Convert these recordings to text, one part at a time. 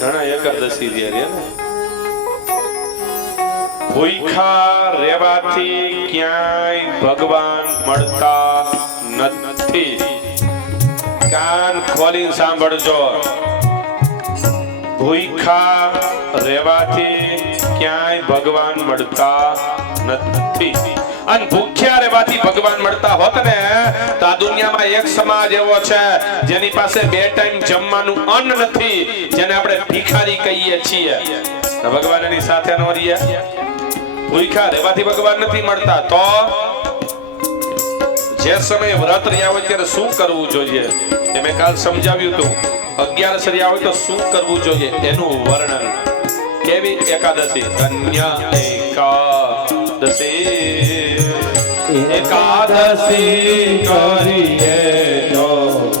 ઘણા એકાદશી રે ને ભૂખા રહેવાથી ક્યાંય ભગવાન મળતા નથી. કાન ખોલીને સાંભળજો. ભૂખા રહેવાથી ક્યાંય ભગવાન મળતા નથી. અને ભૂખ્યા રહેવાથી ભગવાન મળતા હોત ને તો આ દુનિયામાં એક સમાજ એવો છે જેની પાસે 2 ટાઈમ જમવાનું અન્ન નથી, જેને આપણે ભિખારી કહીએ છીએ. ભગવાન એની સાથે નો રહે. ભૂખ્યા રહેવાથી ભગવાન નથી મળતા. તો જે સમયે વ્રત રહ્યા હોય ત્યારે શું કરવું જોઈએ એ મેં કાલ સમજાવ્યું હતું. 11 રહ્યા હોય તો શું કરવું જોઈએ એનું વર્ણન. કેવી એકાદશી? કન્યા એકાદશી. એકાદશી કરીએ તો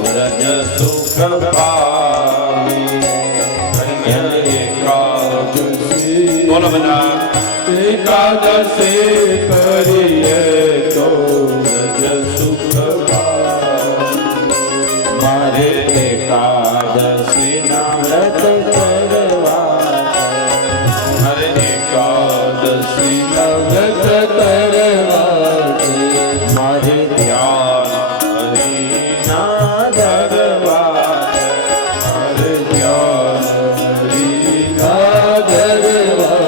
વ્રજ સુખ પામી. કન્યા એકાદશી. બોલો બધા. એકાદશી કરીએ તો વ્રજ સુખ પામી. મારે એકાદશી ના વ્રત કરવા. મારે એકાદશી ના વ્રત કરવા. મારે ધ્યાન હરિના ધરવા. મારે ધ્યાન હરિના ધરવા.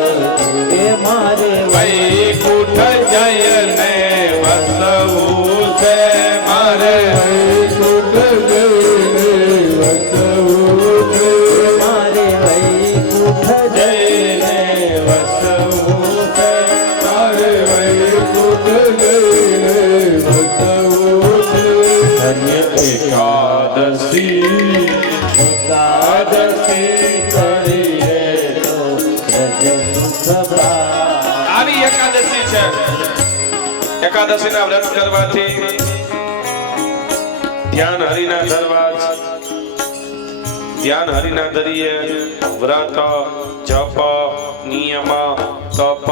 એ મારે વૈકુંઠ જયને વસવું છે. મારે વૈકુંઠ જઈને વસવું છે. મારે વૈકુંઠ જયને વસવું છે. મારે વૈકુંઠ જઈને વસવું છે. ધન્ય એકાદશી. એકાદશી કરીએ તો વ્રજ સુખ પ્રાપ્ત. આવી એકાદશી છે. એકાદશીના વ્રત કરવાથી ધ્યાન હરિના ધરવા. ધ્યાન હરિના ધરીએ વ્રત, જપ, નિયમ, તપ,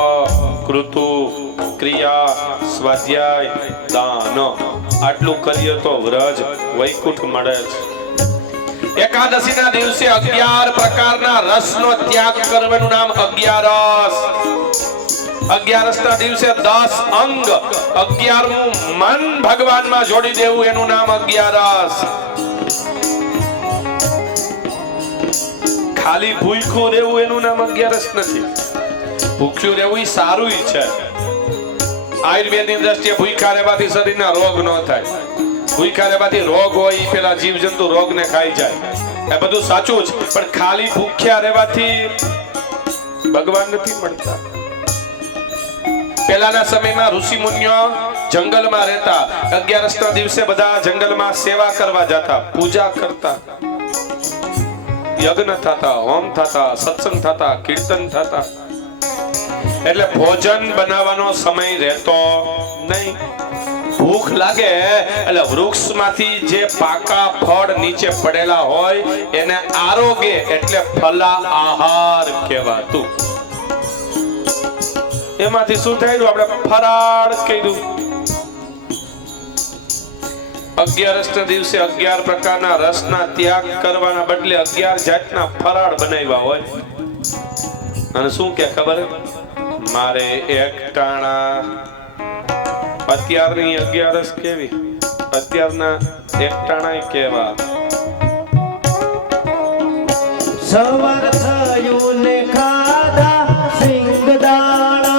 કૃતુ, ક્રિયા, સ્વાધ્યાય, દાન આટલું કરીએ તો વ્રજ વૈકુંઠ મળે છે. એકાદશીના દિવસે 11 પ્રકારના રસનો ત્યાગ કરવાનું નામ 11રસ. 11રસના દિવસે 10 અંગ, 11મું મન ભગવાનમાં જોડી દેવું એનું નામ 11રસ. ખાલી ભૂખ્યું રહેવું એનું નામ 11રસ નથી. ભૂખ્યું રહેવું સારું છે. આયુર્વેદની દ્રષ્ટિએ ભૂખ્યા રહેવાથી શરીરના રોગ ન થાય. ભૂખ્યા રહેવાથી રોગ હોય પેલા જીવજંતુ રોગને ખાઈ જાય. એ બધું સાચું જ, પણ ખાલી ભૂખ્યા રહેવાથી ભગવાન નથી મળતા. પહેલાના સમયમાં ઋષિ મુનિઓ જંગલમાં રહેતા. 11રસના દિવસે બધા જંગલમાં સેવા કરવા જતા, પૂજા કરતા, યજ્ઞ થતા, હોમ થતા, સત્સંગ થતા, કીર્તન થતા. એટલે ભોજન બનાવવાનો સમય રહેતો નહીં. ભૂખ લાગે એટલે વૃક્ષમાંથી જે પાકા ફળ નીચે પડેલા હોય એને આરોગે એટલે ફલા આહાર કહેવાતું. એમાંથી શું થયું? આપણે ફરાળ કીધું. 11રસના દિવસે 11 પ્રકારના રસના ત્યાગ કરવાના બદલે 11 જાતના ફરાળ બનાવ્યા હોય. અને શું કે ખબર? મારે એક ટાણા. અત્યારની 11રસ કેવી? અત્યારના એક ટાણા કેવા? સવાર થયું ને ખાધા સિંગદાણા.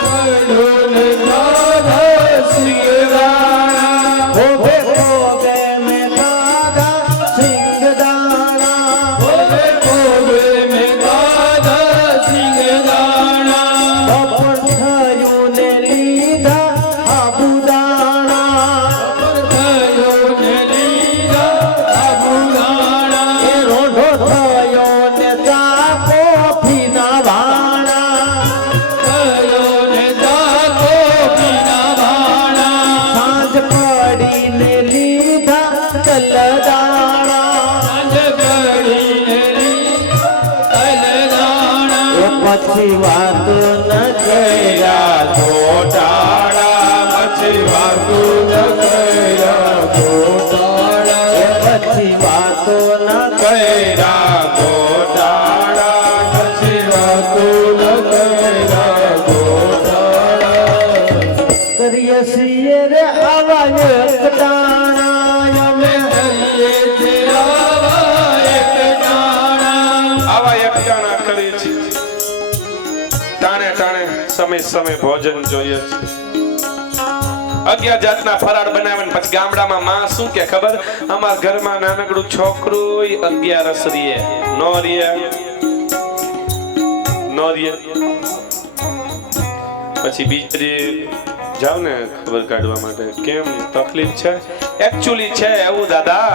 થયું ને ખાધા સિંગદાણા. ભોગે ભોગે મેં ખાધા સિંગદાણા. ભોગે ભોગે મેં ખાધા સિંગદાણા. બપોર થયું ને લીધા સાબુદાણા. થયું ને લીધા સાબુદાણા. એ રોઢો થયો ને ચા કોફીના ભાણા. થયો ને ચા કોફીના ભાણા. સાંજ પડીને લીધા તલદાણા. સાંજ પડીને લીધા તલદાણા. પછી વાત ન કર્યા ઘોટાળા. પછી વાત ન કર્યા ઘોટાળા. પછી વાતો ન કર્યા ઘોટાળા. કરીએ છીએ રે આવા એક ટાણા અમે કરીએ છીએ આવા એક ટાણા આવા એકટાણા કરી છે ટાણે ટાણે સમય ભોજન જોઈએ છે 11 જાતના ફરાળ બનાવે પછી ગામડામાં માં શું કે ખબર અમાર ઘરમાં નાનકડું છોકરું 11 રીએ નો રીએ પછી બીજરી જાવ ને ખબર કાઢવા માટે કેમ તકલીફ છે એકચ્યુઅલી છે એવું દાદા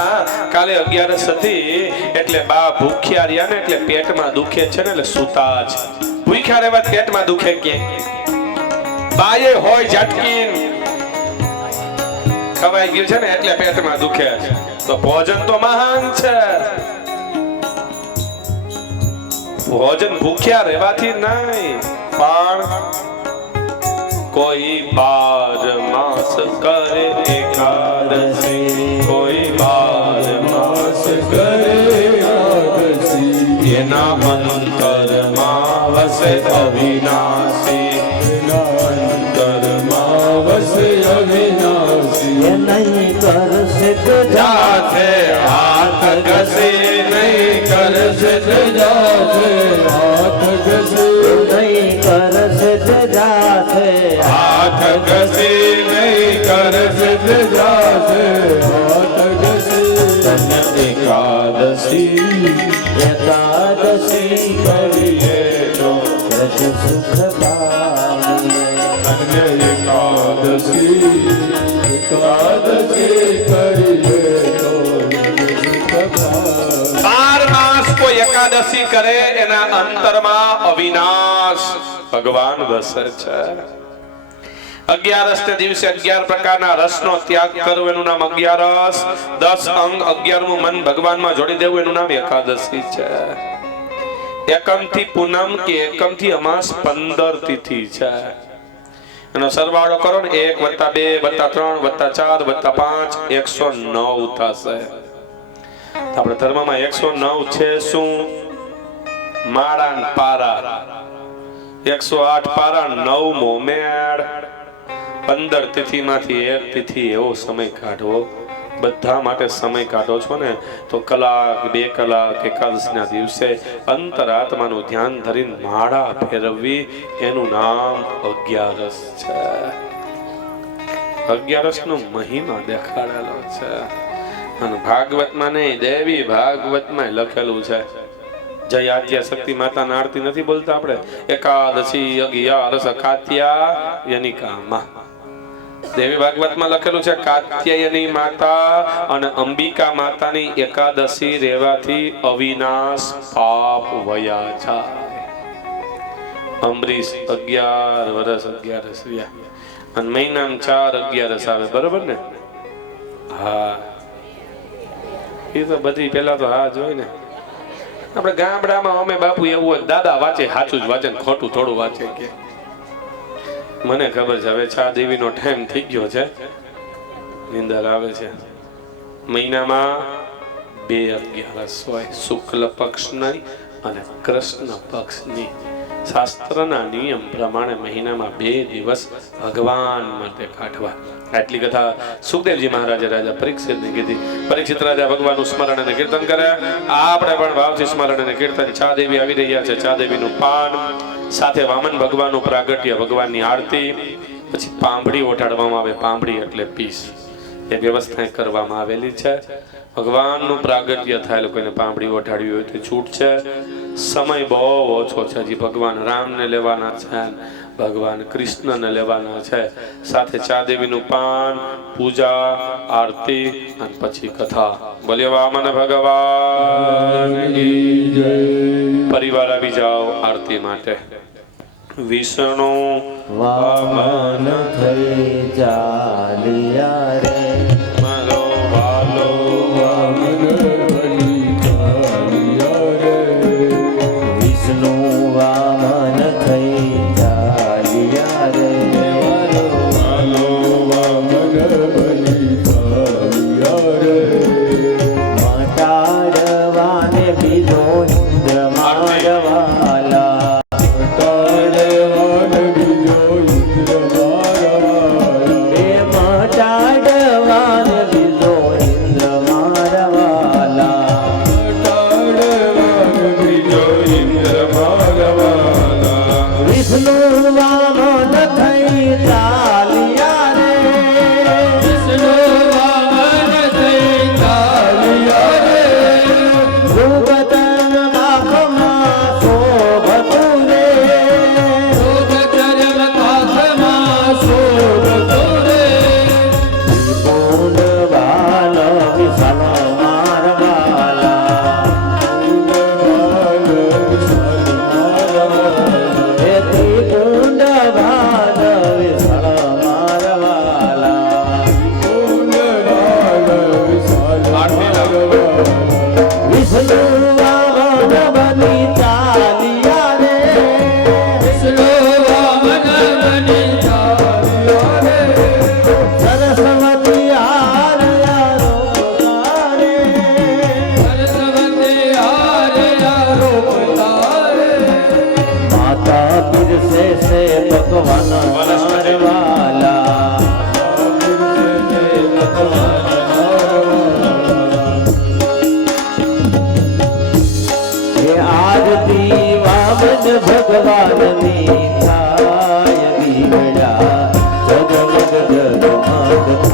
કાલે 11 હતી એટલે બા ભૂખ્યા રહ્યા ને એટલે પેટમાં દુખે છે ને એટલે સૂતા છે ભૂખ્યા રહેવા પેટમાં દુખે કે બાએ હોય ઝટકીન ખવાઈ ગયું છે ને એટલે પેટમાં દુખે છે તો ભોજન તો મહાન છે ભોજન ભૂખ્યા રહેવાથી નહીં પણ કોઈ 12 માસ કરે એકાદશી કોઈ 12 માસ કરે એકાદશી એના અંતરમાં વસે અવિનાશી અંતરમાં વસે અવિનાશી એ નહીં કરશે તો જાતે હાથ ઘસે નહીં કરશે તો જાતે હાથ ઘસે નહીં કરશે તો જાતે હાથ ઘસે નહીં કરશે તો જાતે હાથ ઘસે ધન્ય એકાદશી કરીએ તો રજ સુખ પામીએ ધન્ય એકાદશી કરીએ તો સુખ પામીએ 12 માસ કોઈ એકાદશી કરે એના અંતરમાં અવિનાશ ભગવાન વસે છે 11 ને દિવસે 11 પ્રકારના રસનો ત્યાગ કરવો એનું નામ 11 10 અંગ 11મું મન ભગવાનમાં જોડી દેવું એનું નામ એકાદશી છે એકમ થી પૂનમ કે એકમ થી અમાસ 15 તિથિ છે એનો સરવાળો કરો ને 1 + 2 + 3 + 4 + 5 109 થશે આપણે ધર્મમાં 109 છે શું માળા ને પારા 108 પારા 9મો મેળ 15 તિથિમાંથી એક તિથિ એવો સમય કાઢવો બધા માટે સમય કાઢો છો ને તો કલાક 2 કલાક એકાદશીના દિવસે અંતરાત્માનું ધ્યાન ધરીને માળા ફેરવવી એનું નામ 11 છે 11 નો મહિમા દેખાડેલો છે અને ભાગવતમાં નહીં દેવી ભાગવતમાં લખેલું છે જય આદ્ય શક્તિ માતાની આરતી નથી બોલતા આપણે એકાદશી 11 કાત્યા યનિકામાં દેવી ભાગવતમાં લખેલું છે કાત્યાયની માતા અને અંબિકા માતાની એકાદશી રહેવાથી અવિનાશ પાપ વયા જાય અમરીશ 11 વર્ષ 11 રહ્યા અને મહિનામાં 4 11 આવે બરોબર ને હા એ તો બધી પેલા તો હા જોઈ ને આપણે ગામડામાં અમે બાપુ એવું હોય દાદા વાંચે સાચું જ વાંચે ખોટું થોડું વાંચે કે મને ખબર છે હવે ચા દેવીનો ટાઈમ થઈ ગયો છે નિંદર આવે છે મહિનામાં 2 11 હોય શુક્લ પક્ષની અને કૃષ્ણ પક્ષની શાસ્ત્રના નિયમ પ્રમાણે મહિનામાં 2 દિવસ ભગવાન માટે કાઢવા આટલી કથા સુખદેવજી મહારાજે રાજા પરીક્ષિતને કીધી પરીક્ષિત રાજા ભગવાનનું સ્મરણ અને કીર્તન કરે આપણે પણ ભાવથી સ્મરણ અને કીર્તન ચા દેવી આવી રહ્યા છે ચા દેવીનું પાન સાથે વામન ભગવાનનું પ્રાગટ્ય ભગવાનની આરતી પછી પાંભડી ઓઢાડવામાં આવે પાંભડી એટલે પીસ એ વ્યવસ્થા કરવામાં આવેલી છે ભગવાનનું પ્રાગટ્ય થાય લોકોને પાંભડી ઓઢાડવી હોય તો છૂટ છે સમય બહુ ઓછો છે હજી ભગવાન રામને લેવાના છે ભગવાન કૃષ્ણને લેવાના છે સાથે ચા દેવીનું પાન પૂજા આરતી અને પછી કથા બોલે વામન ભગવાન કી જય પરિવાર આવી જાઓ આરતી માટે વિષ્ણુ વામન થઈ ચાલ્યા રે મારો વાલો વામન બની ચાલ્યા રે વિષ્ણુ વામન થઈ ચાલ્યા રે મારો વાલો વામન બની ચાલ્યા રે મટાડવાને બીજો ઇન્દ્ર મારવાલા ભગવાનની થાય દીવડા જગમગ જગમગ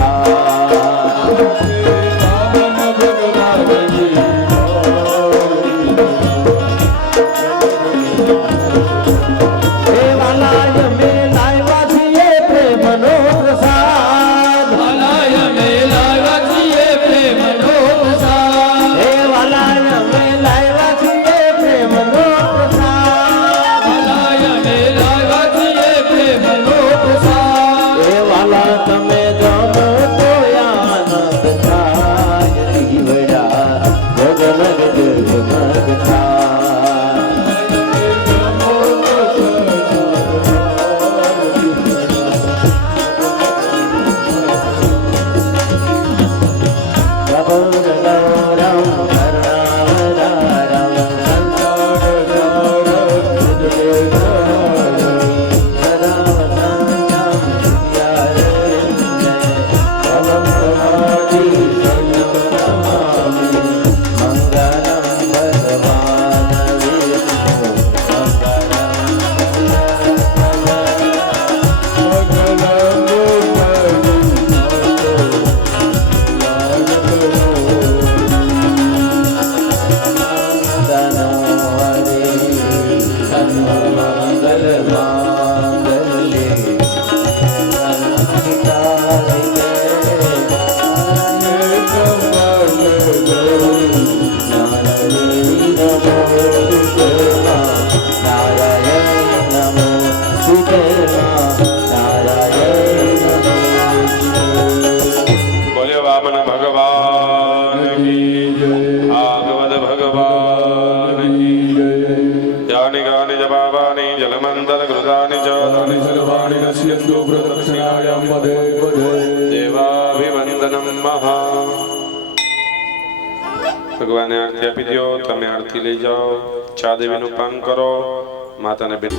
બોલ્યો વામન ભગવાન કી જય, ભાગવત ભગવાન કી જય. યાની ગાની જપાવાની જલમંતર કૃતાની ચ તાની સર્વાણી નશ્યન્તુ પ્રદક્ષિણાયામ પદે પદે દેવાભિવંદનમ મહા. ભગવાને આરતી આપી દો. તમે આરતી લઈ જાઓ. ચા દેવીનું પાન કરો. માતાને બેન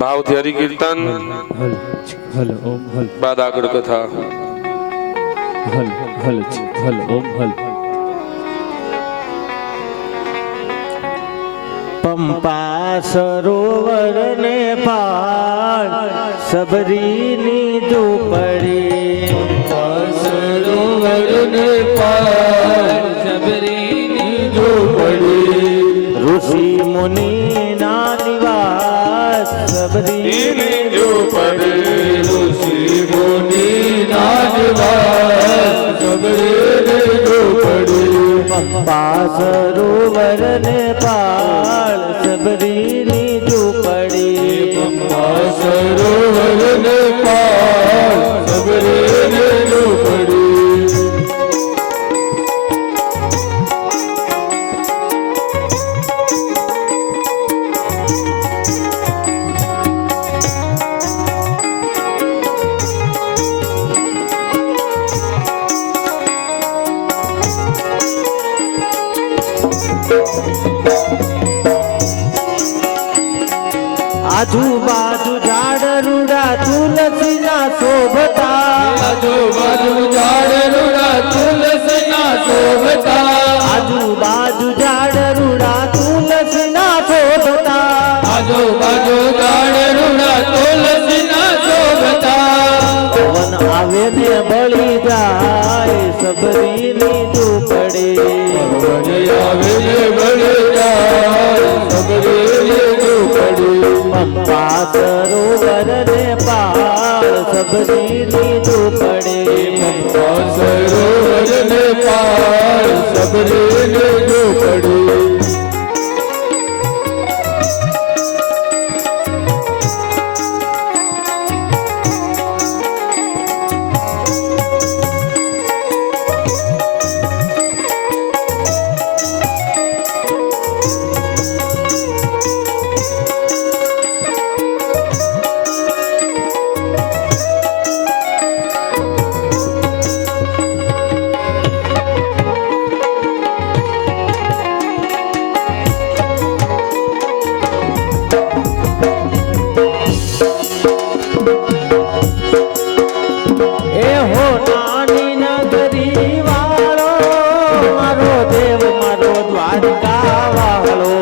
ભાવથી હરિકીર્તન હલ ઓમ હલ બાદ આગળ કથા. હલ હલ હલ ઓમ હલ. પંપા સરોવર ને પાર સબરીની ઝૂંપડી. સરોવર ને પાર સબરીની ઝૂંપડી. ઋષિ મુનિ ના નિવાસ સબરીની ઝૂંપડી. ઋષિ મુનિ ના નિવાસ સબરીની ઝૂંપડી. પંપા સરોવર ને પાર સબરીની ઝૂંપડી. પંપા સરોવર ને પાર સબરીની ઝૂંપડી. આજુબાજુ ઝાડ રૂડા તુલસી ના શોભતા. આજુબાજુ ઝાડ રૂડા તુલસી ના શોભતા. આજુબાજુ ઝાડ રૂડા તુલસી ના શોભતા. આજુબાજુ ઝાડ રૂડા તુલસી ના શોભતા. પવન આવે ને બળી જાય સબરીની ઝૂંપડી. પવન આવે ને બળી જાય સબરીની ઝૂંપડી. પંપા સરોવર ને પાર સબરીની વાળો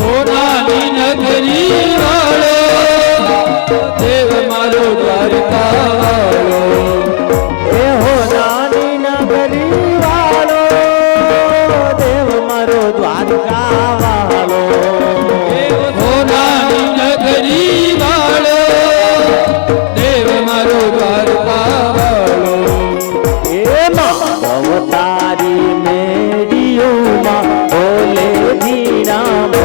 સોનાની નગરી વાળો દેવ મારો દ્વારકા વાળો એ હો નાની નગરી વાળો દેવ મારો દ્વારકા વાળો સોનાની નગરી વાળો દેવ મારો દ્વારકા વાળો એમાં અવતારી મેડીઓમાં બોલે ધીરામો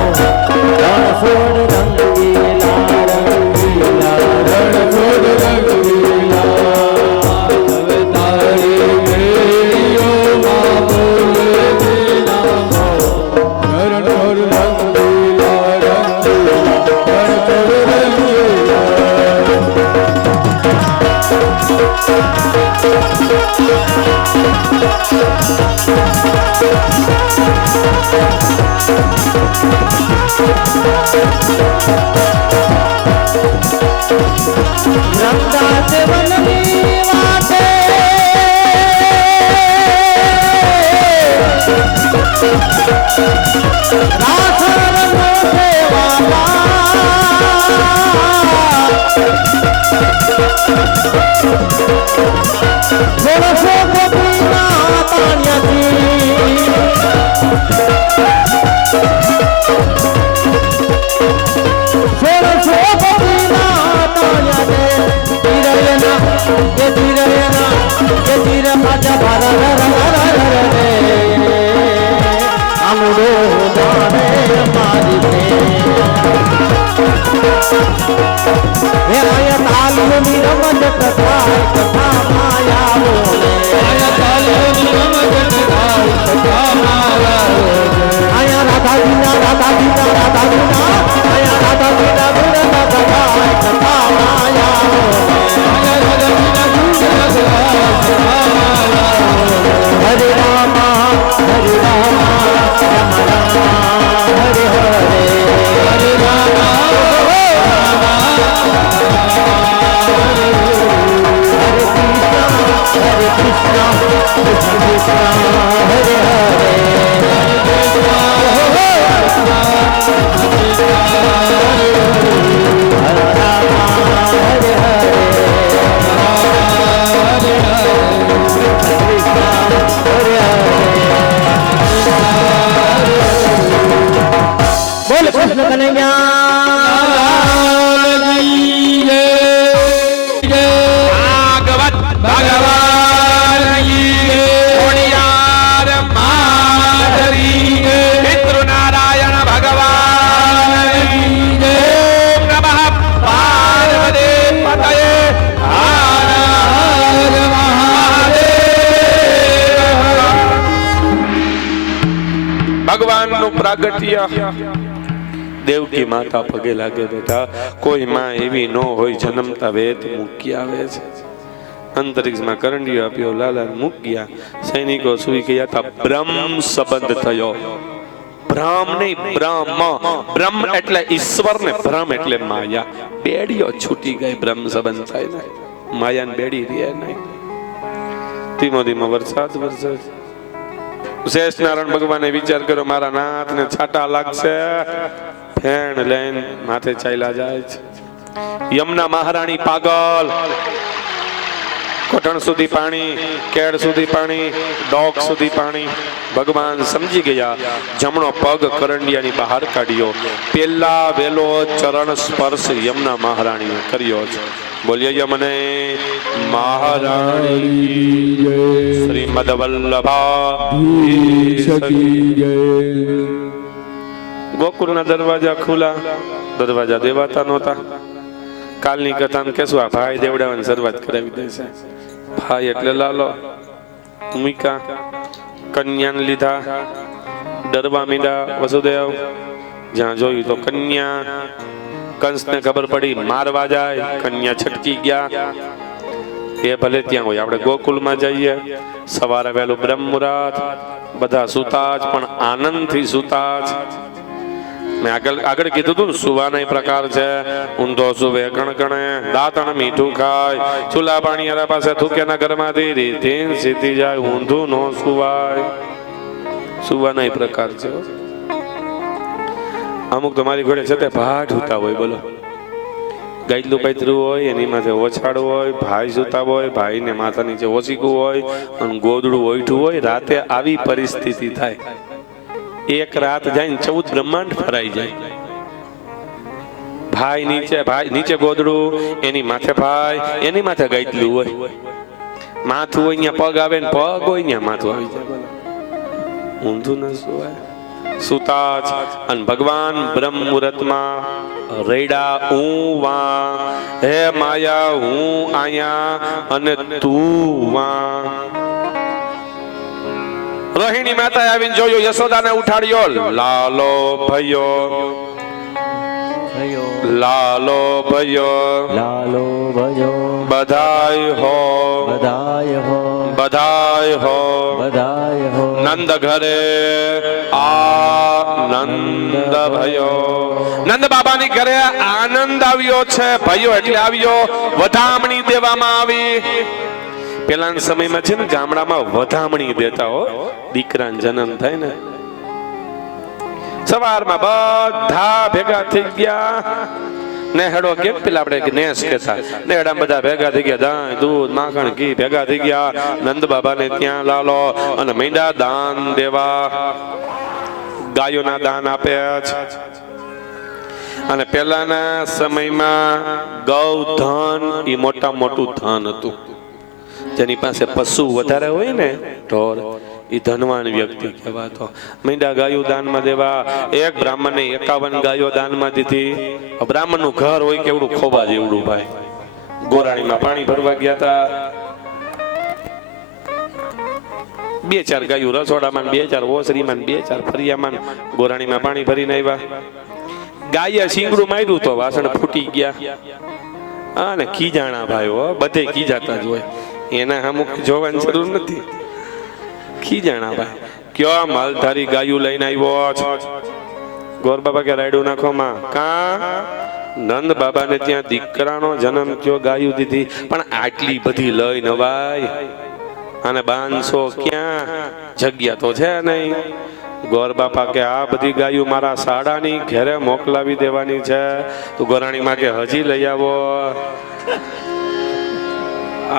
રણછોડ રંગીલા રંગીલા રણછોડ રંગીલા અવતારી મેળીઓમાં બોલે દીનામો રણછોડ રંગીલા રણછોડ રંગીલા રંગા દેવનની વાતે રાસ રંગો દેવાલા થોડો ગોપીના પાણ્યાથી થોડો ગોપીના પાણ્યાથી ધીરયના કે ધીરયના કે ધીર પાછા ભારા રે આમડો મારે મારી હે આયા તાલીઓની રમત કથા માયા બોલે આયા તાલીઓની રમત થાય કથા માયા આયા રાધાજીના આયા રાધાજીના ગુણના કથા કથા માયા બોલે આયા રાધાજીના ગુણના કથા માયા હરે રામ હરે રામ રામ રામ હરે હરે હરે Ram Hare Krishna, Krishna Krishna, Hare Hare, Hare Rama, Hare Hare, Krishna Krishna, Hare Hare. બોલ કૃષ્ણ કનૈયા ભાગવત ભગવાન ખોડિયાર માધરી પિતૃનારાયણ ભગવાન ઓમ નમઃ પાર્વતી પતયે હર હર મહાદેવ. ભગવાનનું પ્રાગટ્ય દેવકી માતા પગે લાગે બેટા. કોઈ માં એવી ન હોય જન્મતા વેત મૂકી આવે છે. અંતરિક્ષમાં કરંડિયો આપ્યો, લાલા મૂકી ગયા. સૈનિકો સુઈ ગયા હતા. બ્રહ્મ સંબંધ થયો. બ્રહ્મ નહીં બ્રહ્મ. બ્રહ્મ એટલે ઈશ્વર ને ભ્રમ એટલે માયા. બેડીઓ છૂટી ગઈ. બ્રહ્મ સંબંધ થાય ને માયા ને બેડી રહે નહીં. ધીમો ધીમો વરસાદ વરસે. શેષ નારાયણ ભગવાને વિચાર કર્યો મારા નાથ ને છાટા લાગશે. ફેણ લઈને માથે ચાલ્યા જાય છે. યમુના મહારાણી પાગલ. કોટણ સુધી પાણી, કેળ સુધી પાણી, ડોક સુધી પાણી. ભગવાન સમજી ગયા. જમણો પગ કરંડિયાની બહાર કાઢ્યો. પેલા વેલો ચરણ સ્પર્શ યમુના મહારાણીએ કર્યો છે. બોલીએ યમને મહારાણી શ્રીમદ વલ્લભા. ગોકુળના દરવાજા ખુલ્લા. દરવાજા દેવાતા નહોતા. કાલની કથાને કહેશું આ ભાઈ દેવડાવવાની શરૂઆત કરાવી દેશે. ભાઈ એટલે લાલો. મૂકા કન્યાને લીધા. ડરવા મીંડા વસુદેવ. જ્યાં જોયું તો કન્યા. કંસને ખબર પડી મારવા જાય. કન્યા છટકી ગયા. એ ભલે ત્યાં હોય. આપણે ગોકુળમાં જઈએ. સવારે વહેલું બ્રહ્મ મુહૂર્ત. બધા સુતા જ પણ આનંદથી સુતા જ. મેં આગળ કીધું હતું સુવાના પ્રકાર છે. ઊંધો સુવે કણકણે, દાંતણ મીઠું ખાય, ચૂલા પાણી આરા પાસે થૂકેના ઘરમાંથી રીધીન સીધી જાય. ઊંધું નો સુવાય. સુવાના પ્રકાર છે. અમુક તમારી ઘોડે છે તે ભાટ ઉતા હોય, બોલો ગાયલું પાયતરું હોય એની માથે ઓછાડ હોય, ભાઈ સુતા હોય, ભાઈને માથા નીચે ઓછીકું હોય અને ગોદડું ઓઠું હોય. રાતે આવી પરિસ્થિતિ થાય, એક રાત જાય 14 બ્રહ્માંડ ફરાઈ જાય. ભાઈ નીચે ગોદડું, એની માથે ભાઈ, એની માથે ગાયલું હોય, માથું હોય અહીંયા પગ આવે ને પગ હોય અહીંયા માથું આવી જાય. ઊંધું ન સુવાય, સુતા જ. અને ભગવાન બ્રહ્મ મુહૂર્તમાં રેડા વા, હે માયા હું આયા અને તું વા. રોહિણી માતા આવીને જોયું, યશોદાને ઉઠાડ્યો, લાલો ભયો લાલો ભયો લાલો ભજો બધાય હો બધાય હો બધાય હો બધાય હો. નંદ ઘરે આનંદ ભયો. નંદ બાબાની ઘરે આનંદ આવ્યો છે. ભયો એટલે આવ્યો, વધામણી દેવામાં આવી. પેલાના સમયમાં છે ને ગામડામાં વધામણી દેતા હો, દીકરાનો જન્મ થાય ને સવારમાં બધા ભેગા થઈ ગયા. નેહડો કેમ પેલા આપણે નેસ કહેતા, નેહડા બધા ભેગા થઈ ગયા, દહીં દૂધ માખણ ઘી ભેગા થઈ ગયા. નંદ બાબાને ત્યાં લાલો અને મીંડા દાન દેવા. ગાયોના દાન આપે છે. અને પેલાના સમયમાં ગૌધન એ મોટું ધન હતું. જેની પાસે પશુ વધારે હોય ને ઢોર, એ ધનવાન વ્યક્તિ કહેવાતો. મીંડા ગાયો દાનમાં દેવા. એક બ્રાહ્મણને 51 ગાયો દાનમાં દીધી. બ્રાહ્મણનું ઘર હોય કેવડું ખોબા જેવડું ભાઈ. ગોરાણીમાં પાણી ભરવા ગયા હતા, 2-4 ગાયું રસોડામાં, 2-4 ઓસરીમાં, 2-4 ફરિયામાં, ગોરાણીમાં પાણી ભરીને આવ્યા. ગાયે શીંગડું માર્યું તો વાસણ ફૂટી ગયા. અને ખીજાણા ભાઈઓ બધે ખીજાતા જ હોય, એના અમુક જોવાની જરૂર નથી. ખીજાણા ભાઈ કયો માલધારી ગાયું લઈને આવ્યો છે. ગોર બાબા કે રાયડું નાખો માં. કા નંદ બાબાને ત્યાં દીકરાનો જન્મ થયો, ગાયું દીધી, પણ આટલી બધી લઈ નવાય અને 500 ક્યાં, જગ્યા તો છે નહીં. ગોર બાપા કે આ બધી ગાયું મારા સાડાની ઘરે મોકલાવી દેવાની છે. તો ગોરાણીમાં કે હજી લઈ આવો.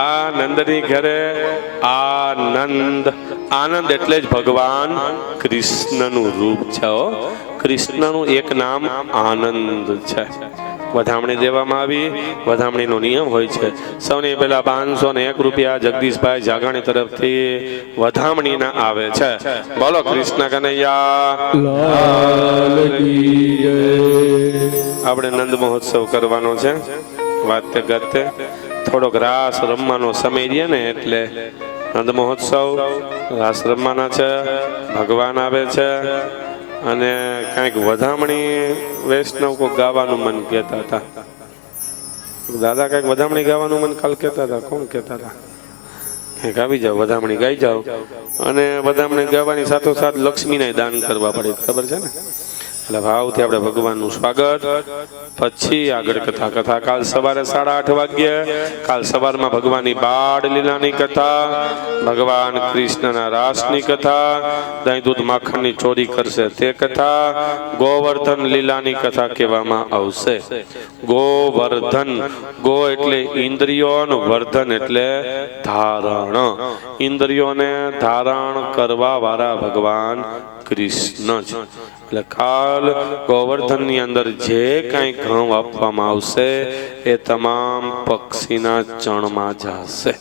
આ નંદની ઘરે આનંદ. આનંદ એટલે જ ભગવાન કૃષ્ણનું રૂપ છે. કૃષ્ણનું એક નામ આનંદ છે. વધામણી દેવામાં આવી. વધામણીનો નિયમ હોય છે, સૌની પહેલા 501 રૂપિયા જગદીશભાઈ જાગાણી તરફથી વધામણીના આવે છે. બોલો કૃષ્ણ કનૈયા. આપણે નંદ મહોત્સવ કરવાનો છે. વાતે ગાતે થોડોક રાસ રમવાનો સમય રહે ને, એટલે નંદ મહોત્સવ રાસ રમવાના છે. ભગવાન આવે છે અને કંઈક વધામણી વૈષ્ણવ કો ગાવાનું મન કહેતા હતા. દાદા કંઈક વધામણી ગાવાનું મન કાલ કહેતા હતા. કોણ કહેતા હતા? કંઈક આવી જાઓ, વધામણી ગાઈ જાઓ. અને વધામણી ગાવાની સાથોસાથ લક્ષ્મીને દાન કરવા પડે, ખબર છે ને? એટલે ભાવથી આપણે ભગવાનનું સ્વાગત. પછી આગળ કથા કાલ સવારે 8:30 વાગ્યે. કાલ સવારમાં ભગવાનની બાળ લીલાની કથા, ભગવાન કૃષ્ણના રાસની કથા, દહીં દૂધ માખણની ચોરી કરશે તે કથા, ગોવર્ધન લીલાની કથા કહેવામાં આવશે. ગોવર્ધન, ગો એટલે ઇન્દ્રિયો, વર્ધન એટલે ધારણ. ઇન્દ્રિયોને ધારણ કરવા વાળા ભગવાન કૃષ્ણ જ. એટલે કાલ ગોવર્ધનની અંદર જે કઈ ઘઉં આપવામાં આવશે એ તમામ પક્ષીના ચણમાં જશે,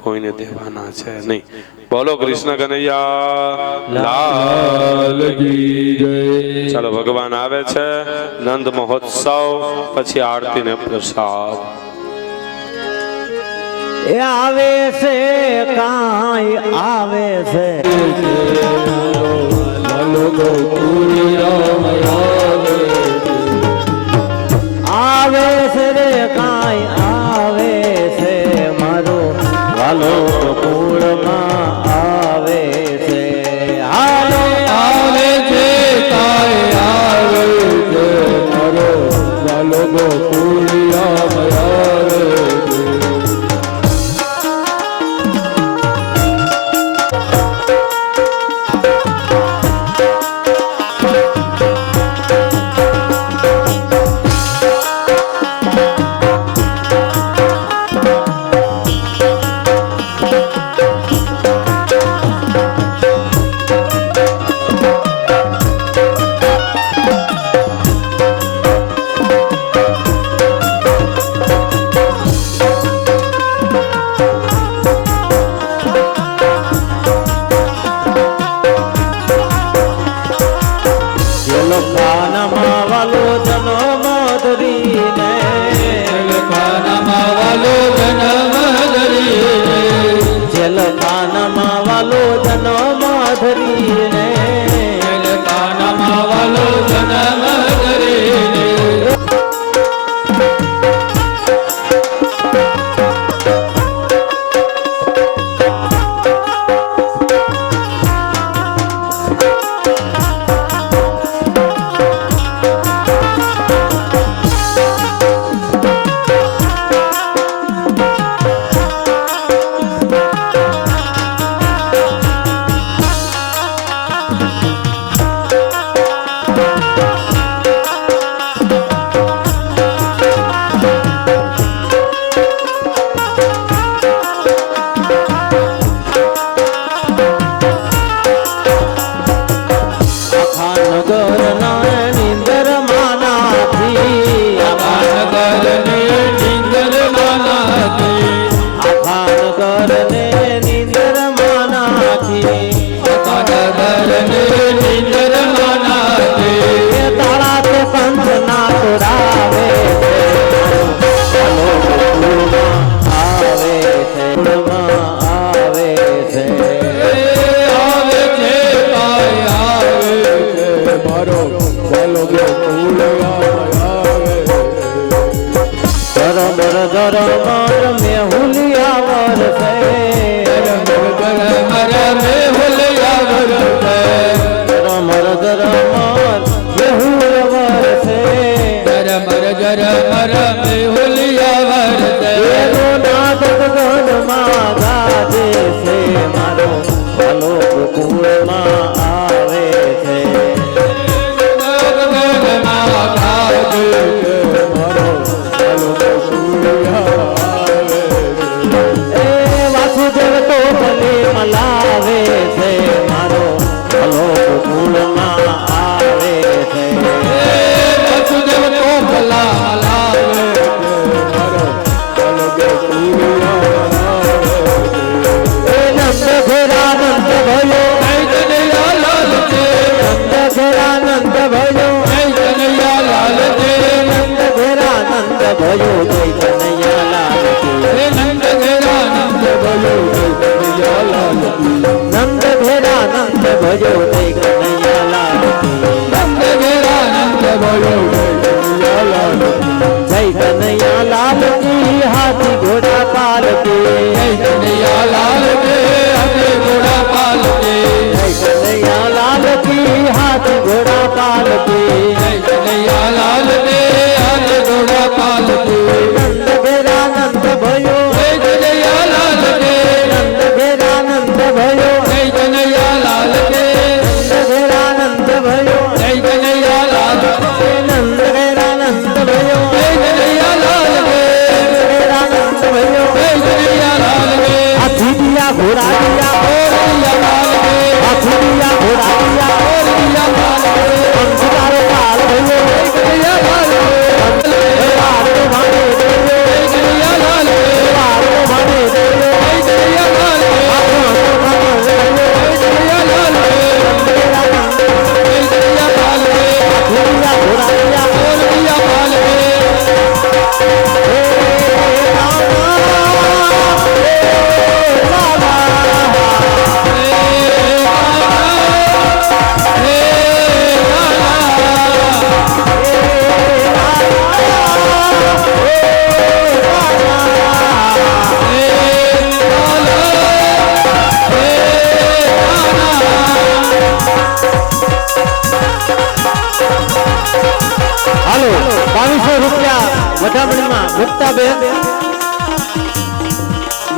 કોઈને દેવાના છે નહીં. બોલો કૃષ્ણ કનૈયા લાલ કી જય. ચાલો ભગવાન આવે છે. નંદ મહોત્સવ પછી આરતી ને પ્રસાદ. એ આવે છે કાંઈ આવે છે. આવે છે રે કાંઈ આવે છે, મારો વાલો ગોકુળમાં આવે છે. હાલો આવે છે કાંઈ આવે છે, મારો વાલો ગોકુળિયામાં આવે છે. જલખાનામાં વાલો જન્મ ધરીને જલખાનામાં વાલો જન્મ ધરીને જલખાનામાં વાલો જન્મ ધરીને જલખાનામાં વાલો જન્મ ધરીને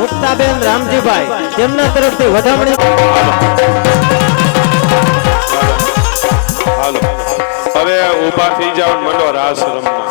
મુક્તાબેન રામજીભાઈ તેમના તરફથી વધામણી હાલો હવે ઊભા થઈ જાવ ને મંડો રાસ જય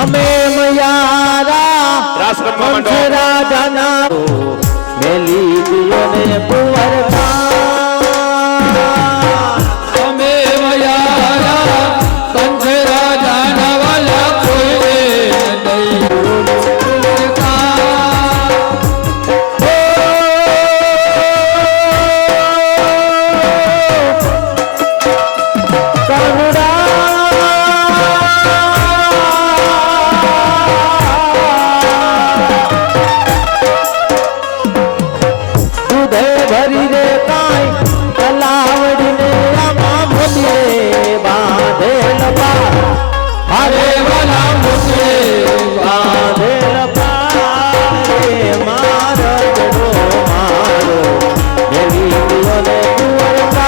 અમે મયારા રાસ રમવા માંડો. રાજાના મેલી દિયોને પુવરતા અમે વયારા કંઠ રાજાના વાલા કોઈને દઈ દૂધે ભરી રે કાંઈ તલાવડીને આમાં મોતી રે બાંધેલ પાર અરે વાલા મુકે બાંધેલ પાર રે મારો જડો મારો મેલી દિયોને પુવરતા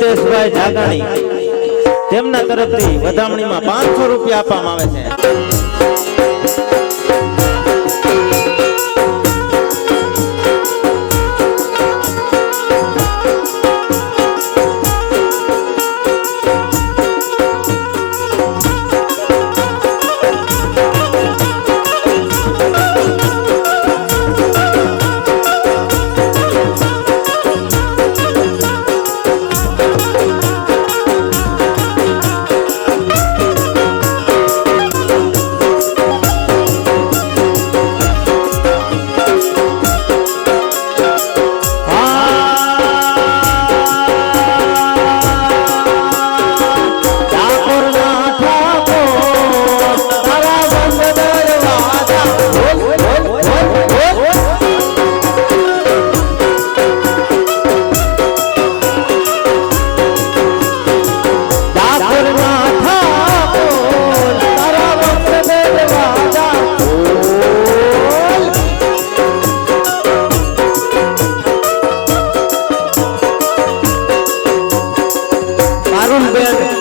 ભૂતેશભાઈ જાગાણી તેમના તરફથી વધામણીમાં 500 રૂપિયા આપવામાં આવે છે.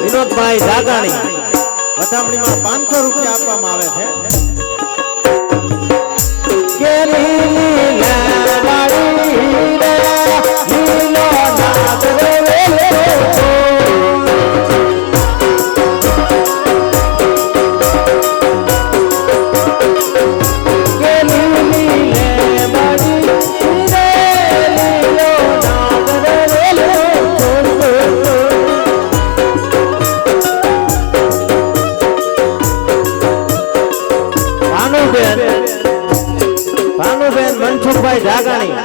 વિનોદભાઈ જાગાણી વધામણીમાં 500 રૂપિયા આપવામાં આવે છે. કે લીલા વાળી રે લીલો નાગ રે વેલો કે લીલી વાળી રે લીલો નાગ રે વેલો ભાનુબેન મનસુખભાઈ જાગાણી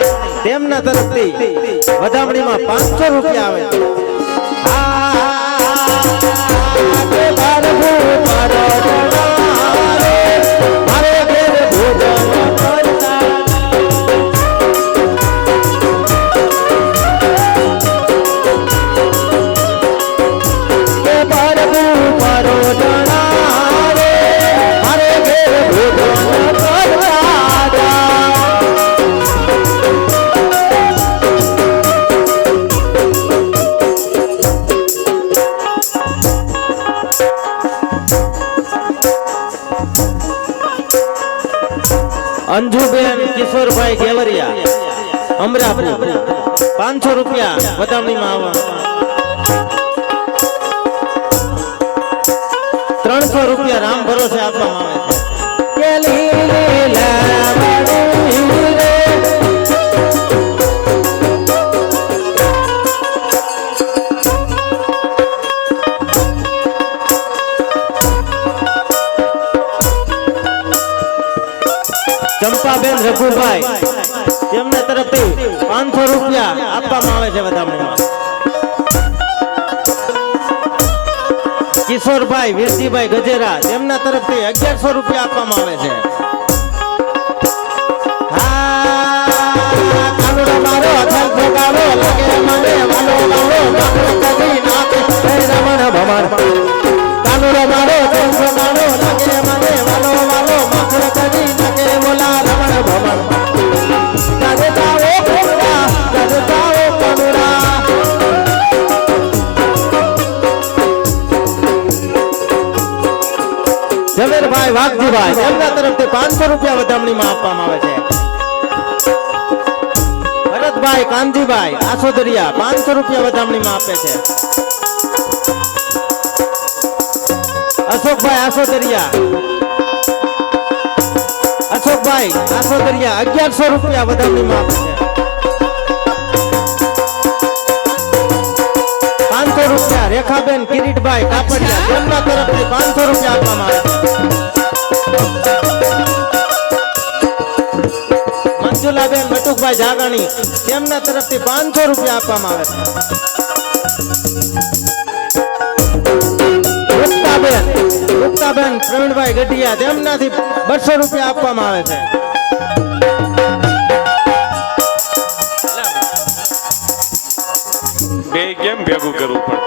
તેમના તરફથી વધામણીમાં 500 રૂપિયા આવે છે. અંજુબેન કિશોરભાઈ ગેવરિયા અમરાપુર 500 રૂપિયા વધામણીમાં આવવા. 300 રૂપિયા રામ ભરોસે આપવામાં આવે છે. ચંપાબેન રઘુભાઈ તેમના તરફથી 500 રૂપિયા આપવામાં આવે છે વધામણીમાં. કિશોરભાઈ વીરજીભાઈ ગજેરા તેમના તરફથી 1100 રૂપિયા આપવામાં આવે છે. ઝવેરભાઈ વાઘજીભાઈ તેમના તરફથી 500 રૂપિયા વધામણીમાં આપવામાં આવે છે. ભરતભાઈ કાનજીભાઈ આસોદરિયા 500 રૂપિયા વધામણીમાં આપે છે. અશોકભાઈ આસોદરિયા 1100 રૂપિયા વધામણીમાં આપે છે. 500 રૂપિયા રેખાબેન કિરીટભાઈ કાપડિયા તેમના તરફથી 500 રૂપિયા આપવામાં આવે છે. મંજુલાબેન મટુકભાઈ જાગાણી તેમના તરફથી 500 રૂપિયા આપવામાં આવે છે. મુક્તાબેન પ્રવીણભાઈ ગઢિયા તેમનાથી 200 રૂપિયા આપવામાં આવે છે. બે કેમ ભેગું કરવું પણ?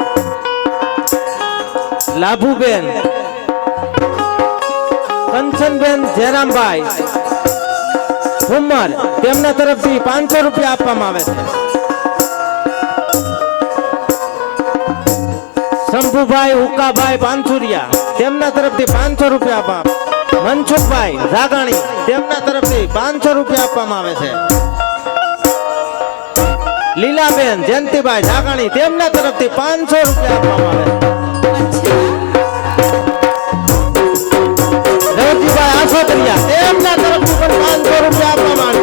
લાભુબેન કંચનબેન જયરામભાઈ હુમર તેમના તરફથી 500 રૂપિયા આપવામાં આવે છે. શંભુભાઈ ઉકાભાઈ પાનસુરિયા તેમના તરફથી 500 રૂપિયા આપવા. મનસુખભાઈ જાગાણી તેમના તરફથી 500 રૂપિયા આપવામાં આવે છે. લીલાબેન જયંતિભાઈ જાગાણી તેમના તરફથી 500 રૂપિયા આપવામાં આવે છે. રવજીભાઈ આસોતરિયા તેમના તરફથી પણ 500 રૂપિયા આપવામાં આવે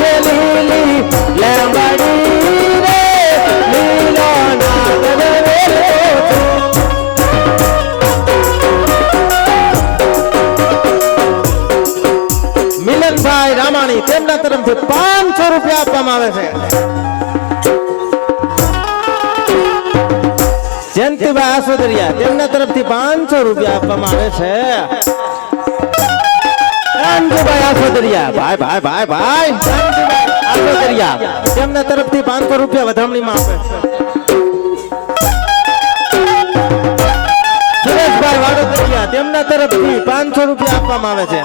છે. લીલી લેંબડી રે લીલો નાગ વેલો. મિલનભાઈ રામાણી તેમના તરફથી 500 રૂપિયા આપવામાં આવે છે. જયંતિભાઈ આસોદરિયા તેમના તરફથી 500 રૂપિયા આપવામાં આવે છે. રામજીભાઈ આસોદરિયા ભાઈ રામજીભાઈ આસોદરિયા તેમના તરફથી 500 રૂપિયા વધામણીમાં આપે છે. સુરેશભાઈ વાડોદરિયા તેમના તરફથી 500 રૂપિયા આપવામાં આવે છે.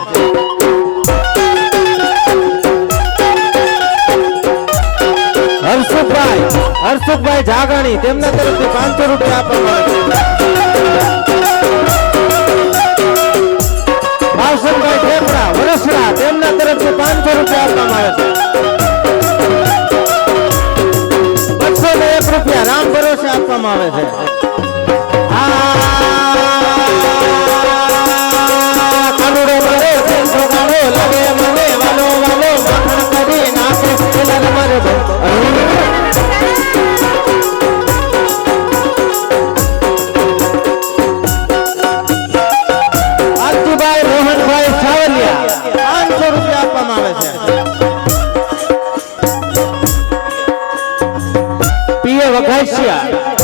હર્ષુભાઈ જાગાણી તેમના તરફથી 500 રૂપિયા આપવામાં આવે છે. ભાવસનભાઈ ઠેકડા વરસડા તેમના તરફથી 500 રૂપિયા આપવામાં આવે છે. 201 રૂપિયા રામ ભરોસે આપવામાં આવે છે. કાનુડો મારે છોકરાનો લગે મને વાલો વાલો મખણ કરી નાખે એલા મારે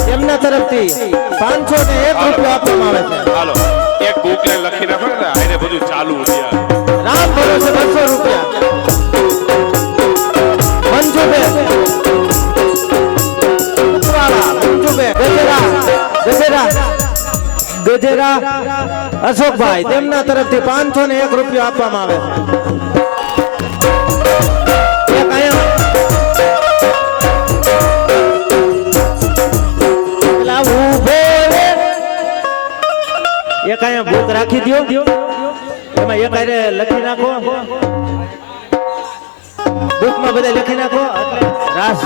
તેમના તરફથી 501 રૂપિયા આપવામાં આવે છે. હાલો એક બુકલે લખી નાખો ને આને બધું ચાલુ છે. રામ ભરોસે 200 રૂપિયા. મંજુબેન ગજેરા અશોકભાઈ તેમના તરફથી 501 રૂપિયા આપવામાં આવે છે. એક અહીંયા ભૂખ રાખી દો એમાં એક આરે લખી નાખો બુકમાં બધા લખી નાખો રાસ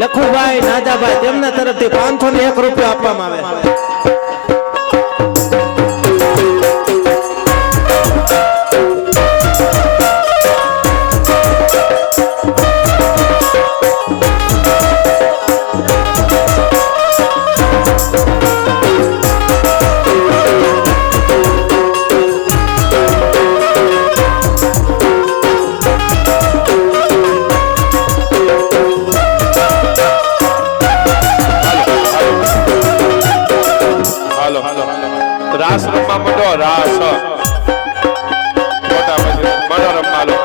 લખુભાઈ નાજાભાઈ તેમના તરફથી 501 રૂપિયા આપવામાં આવે. રાસ રમવા માંડો. રાસ મોટા પછી માંડો રમવા લો.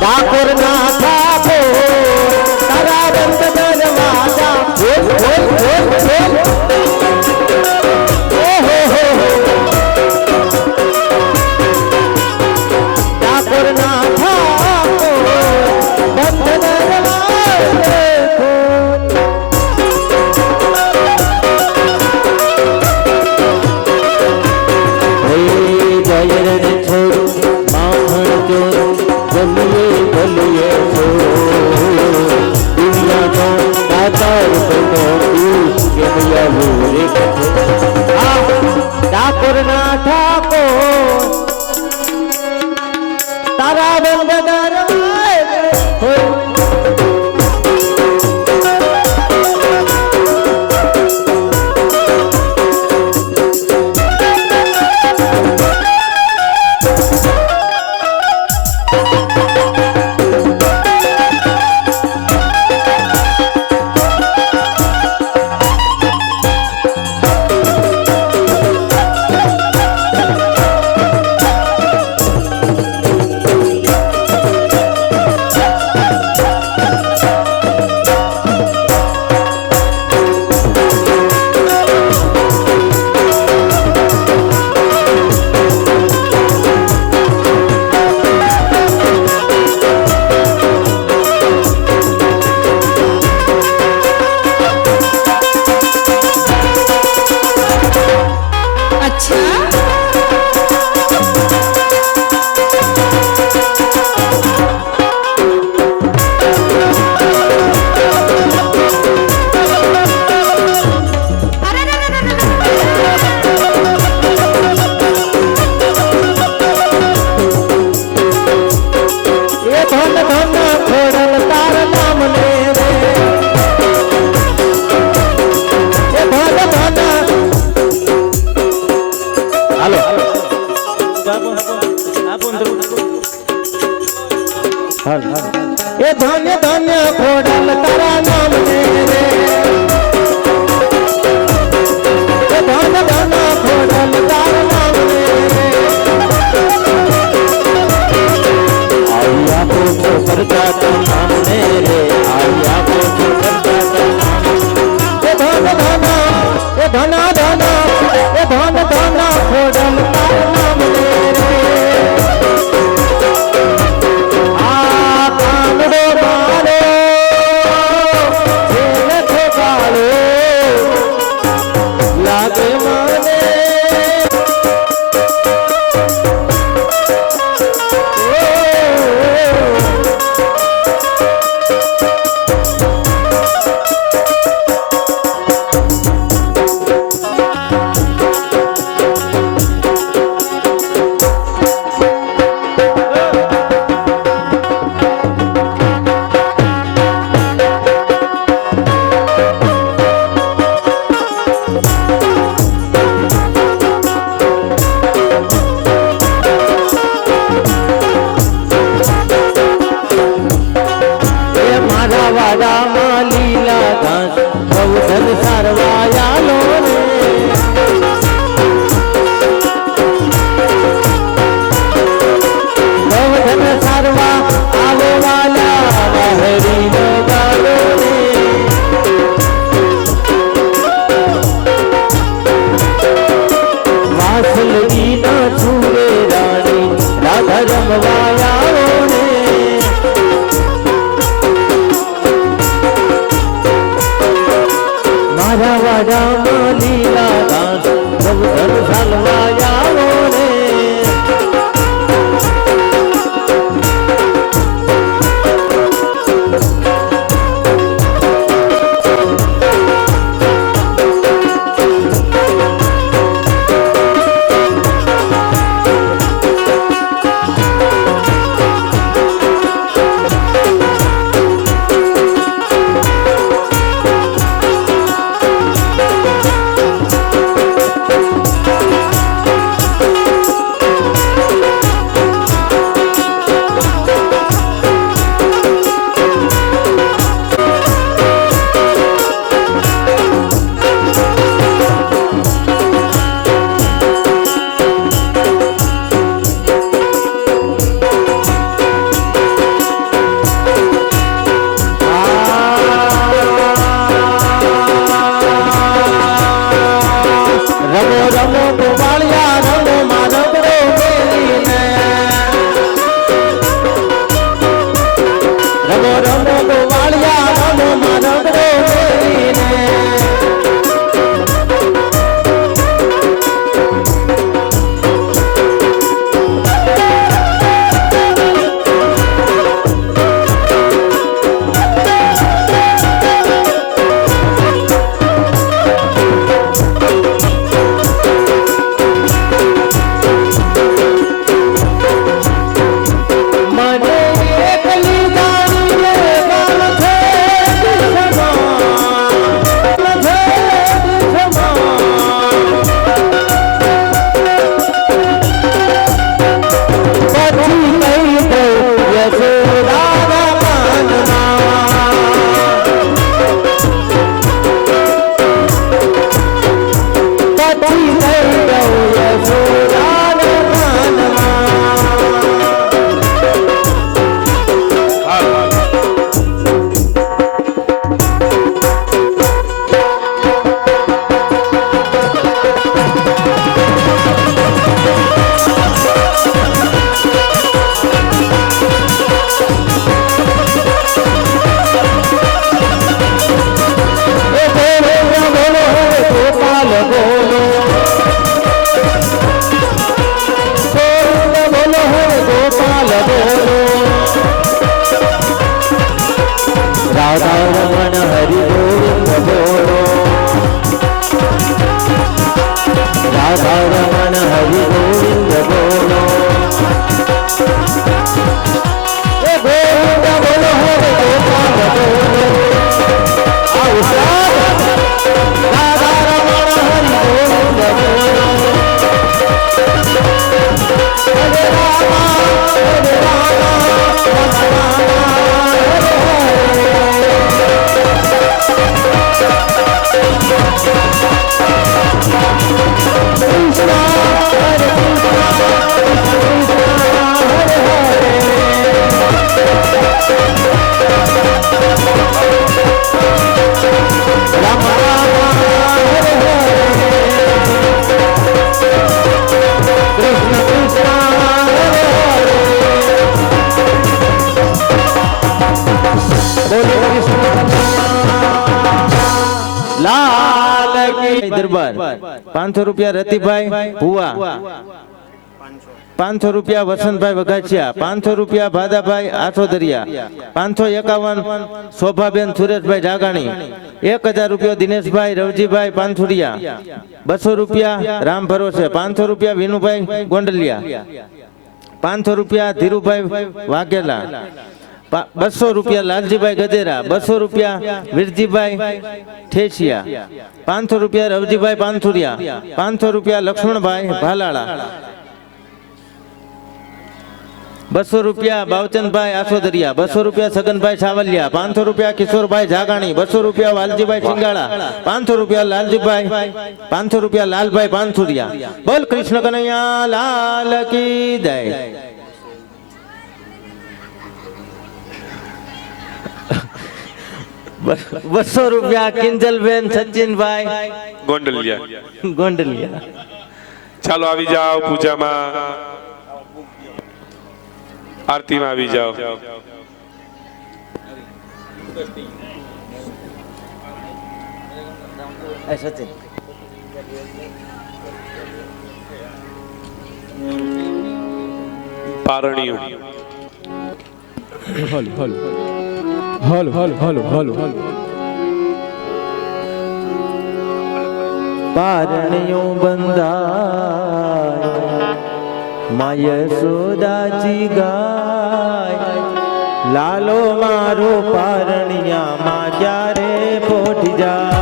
ડાકોર ના થાપો તારા રંગ દરવાજા ડાકોર ના થાપો બંધ દરવાજા ડાકોર ના ઠાકોર તારા બંધ દરવાજા મારા વાડામાં લીલા ઘાસ સૌધન સાલવા આવો રે દરબાર 500 રૂપિયા રતિભાઈ ભુવા 500 રૂપિયા વસંતભાઈ વઘાસિયા 500 રૂપિયા ભાદાભાઈ આસોદરિયા 551 શોભાબેન સુરેશભાઈ જાગાણી 1000 રૂપિયા દિનેશભાઈ રવજીભાઈ પાનથુરિયા 200 રૂપિયા રામ ભરોસે 500 રૂપિયા વિનુભાઈ ગોંડલિયા 500 રૂપિયા ધીરુભાઈ વાઘેલા 200 રૂપિયા લાલજીભાઈ ગજેરા 200 રૂપિયા વીરજીભાઈ ઠેસિયા 500 રૂપિયા રવજીભાઈ પાનથુરિયા 500 રૂપિયા લક્ષ્મણભાઈ ભાલાળા 200 રૂપિયા બાવચંદભાઈ આસોદરિયા 200 રૂપિયા સગનભાઈ સાવલિયા 500 રૂપિયા કિશોરભાઈ જાગાણી 200 રૂપિયા વાલજીભાઈ સિંગાળા 500 રૂપિયા લાલજીભાઈ 500 રૂપિયા લાલભાઈ પાનથુરિયા બોલ કૃષ્ણ કનૈયા લાલ કી જય 200 રૂપિયા કિંજલબેન સચિનભાઈ ગોંડલિયા ચાલો આવી જાઓ પૂજામાં આરતીમાં આવી જાઓ સચિન પારણિયું હલો હલો હલો હલો પારણિયું બંધાય માય સોદાજી ગાય લાલો મારો પારણિયામાં ક્યારે પોઠી જાય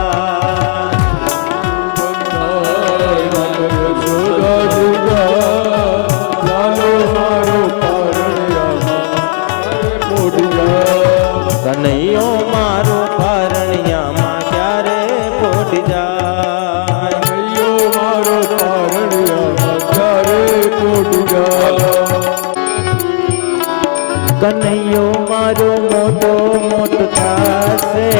કનૈયો મારો પારણિયામાં ક્યારે પોઠી જાય કનૈયો મારો મોટો મોટો થશે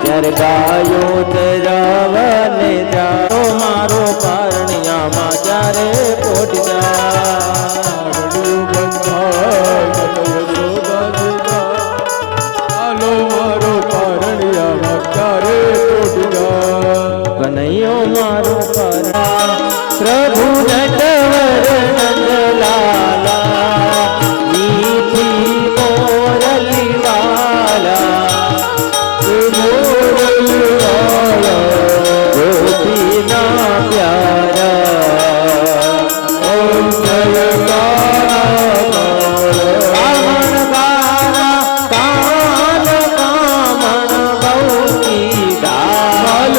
ત્યારે ગાયો ચરાવને જાઓ મારો પારણિયામાં ક્યારે પોઠી કનૈયો મારો પ્રભુ નટવર નંદલાલા મીઠી મોરલી વાલા ગોપીના પ્યારા ઓમ જય કામણ ગારા કાલ કામણ ગૌકી દાલ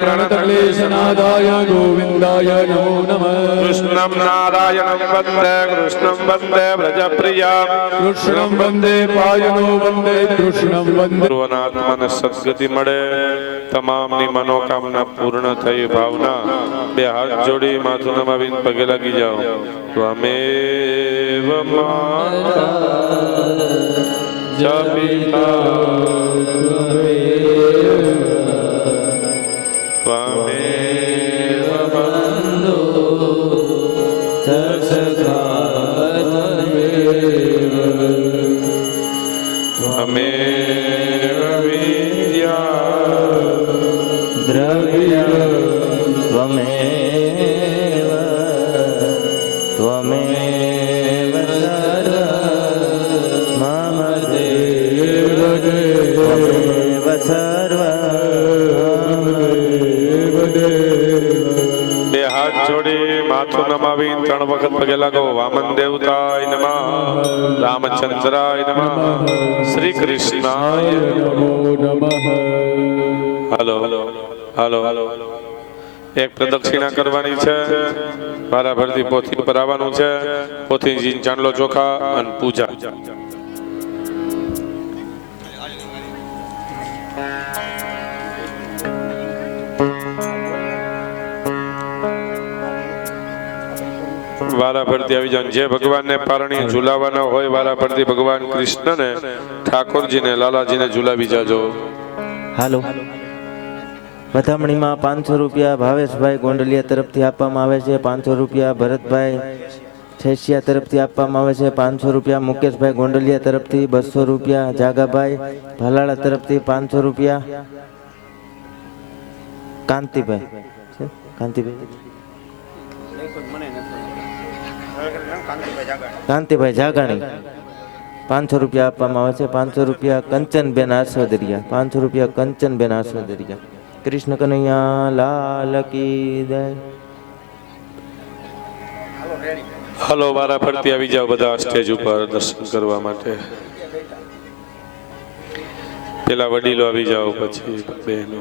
प्रणतक्लेशनादाय गोविन्दाय नमो नमः कृष्णं नारायणं वन्दे कृष्णं वन्दे व्रजप्रियां कृष्णं वन्दे पायनो वन्दे कृष्णं वन्दे સર્વનાત્માને સદગતિ મળે તમામની મનોકામના પૂર્ણ થઈ ભાવના બે હાથ જોડી માથું નમાવીને પગે લાગી જાઓ ત્વમેવ માતા ચ પિતા ત્વમેવ બંધુ ત્વમેવ વિદ્યા દ્રવ્ય ત્વમેવ ત્વમેવ સર્વ મમ દેવ ત્વમેવ સર્વ નમાવી 3 વખત પગે લાગો. વામન દેવતાય નમઃ, રામચંદ્રાય નમઃ, શ્રી કૃષ્ણાય નમો નમઃ. હાલો હાલો હાલો. એક પ્રદક્ષિણા કરવાની છે. વારાફરતી પોથી પર આવવાનું છે. પોથીજી ચાંદલો ચોખા અને પૂજા. વારાફરતી આવી જાવ. જે ભગવાનને પારણી ઝુલાવાના હોય વારાફરતી ભગવાન કૃષ્ણને, ઠાકોરજીને, લાલાજીને ઝુલાવી જાજો. હાલો. વધામણીમાં 500 રૂપિયા ભાવેશભાઈ ગોંડલિયા તરફથી આપવામાં આવે છે. 500 રૂપિયા ભરતભાઈ છેસિયા તરફથી આપવામાં આવે છે. 500 રૂપિયા મુકેશભાઈ ગોંડલિયા તરફથી. 200 રૂપિયા જાગાભાઈ ભાલાળા તરફથી. 500 રૂપિયા કાંતિભાઈ જાગાણી 500 રૂપિયા આપવામાં આવે છે. 500 રૂપિયા કંચનબેન આસોદરિયા. 500 રૂપિયા કંચનબેન આસોદરિયા. કૃષ્ણ કનૈયા લાલ કી જય. હાલો વારાફરતી આવી જાવ બધા સ્ટેજ ઉપર દર્શન કરવા માટે. પેલા વડીલો આવી જાવ, પછી બહેનો.